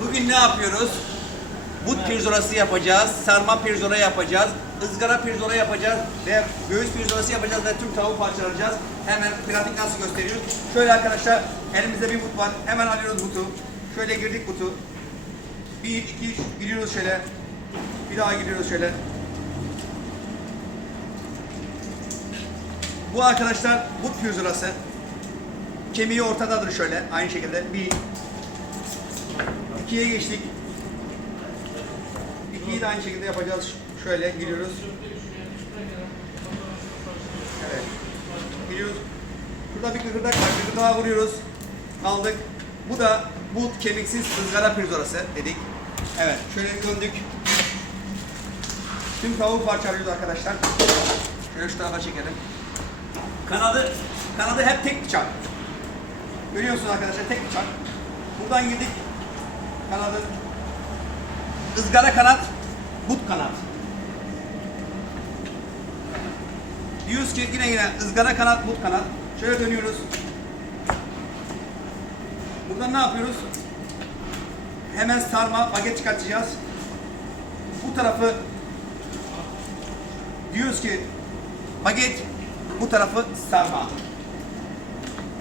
Bugün ne yapıyoruz? But pirzolası yapacağız, sarma pirzola yapacağız, ızgara pirzola yapacağız ve göğüs pirzolası yapacağız ve tüm tavuğu parçalayacağız. Hemen pratik nasıl gösteriyoruz? Şöyle arkadaşlar elimizde bir but var. Hemen alıyoruz butu. Şöyle girdik butu. Bir, iki, üç giriyoruz şöyle. Bir daha giriyoruz şöyle. Bu arkadaşlar but pirzolası. Kemiği ortadadır şöyle aynı şekilde. Bir, ikiye geçtik. İkiyi de aynı şekilde yapacağız. Şöyle giriyoruz. Evet. Giriyoruz. Şurada bir kıkırdak var. Daha vuruyoruz. Aldık. Bu da but kemiksiz ızgara pirzolası dedik. Evet. Şöyle döndük. Tüm tavuğu parçalıyoruz arkadaşlar. Şöyle şu tarafa çekelim. Kanadı, kanadı hep tek bıçak. Görüyorsunuz arkadaşlar tek bıçak. Buradan girdik. Kanadı. ızgara kanat, but kanat. Diyoruz ki yine yine ızgara kanat, but kanat. Şöyle dönüyoruz. Buradan ne yapıyoruz? Hemen sarma, baget çıkartacağız. Bu tarafı diyoruz ki baget, bu tarafı sarma.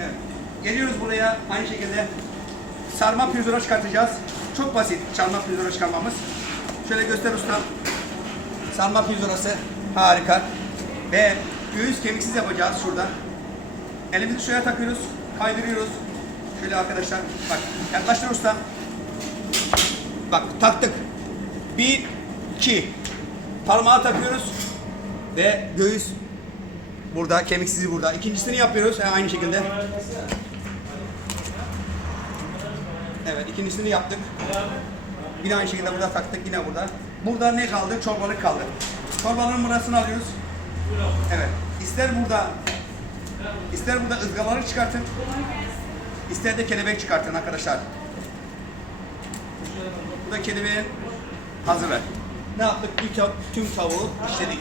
Evet. Geliyoruz buraya aynı şekilde sarma pirzola çıkartacağız. Çok basit sarma pirzola çıkarmamız. Şöyle göster usta. Sarma pirzolası harika. Ve göğüs kemiksiz yapacağız şurada. Elimizi şuraya takıyoruz, kaydırıyoruz. Şöyle arkadaşlar bak yaklaştır usta. Bak taktık. Bir, iki. Parmağı takıyoruz. Ve göğüs burada, kemiksizi burada. İkincisini yapıyoruz yani aynı şekilde. Evet, ikincisini yaptık. Yine aynı şekilde burada taktık, yine burada. Burada ne kaldı? Çorbalık kaldı. Çorbalığın burasını alıyoruz. Evet. İster burada, ister burada ızgaraları çıkartın, ister de kelebek çıkartın arkadaşlar. Bu da kelebeğin hazırı. Ne yaptık? Tüm tavuğu işledik.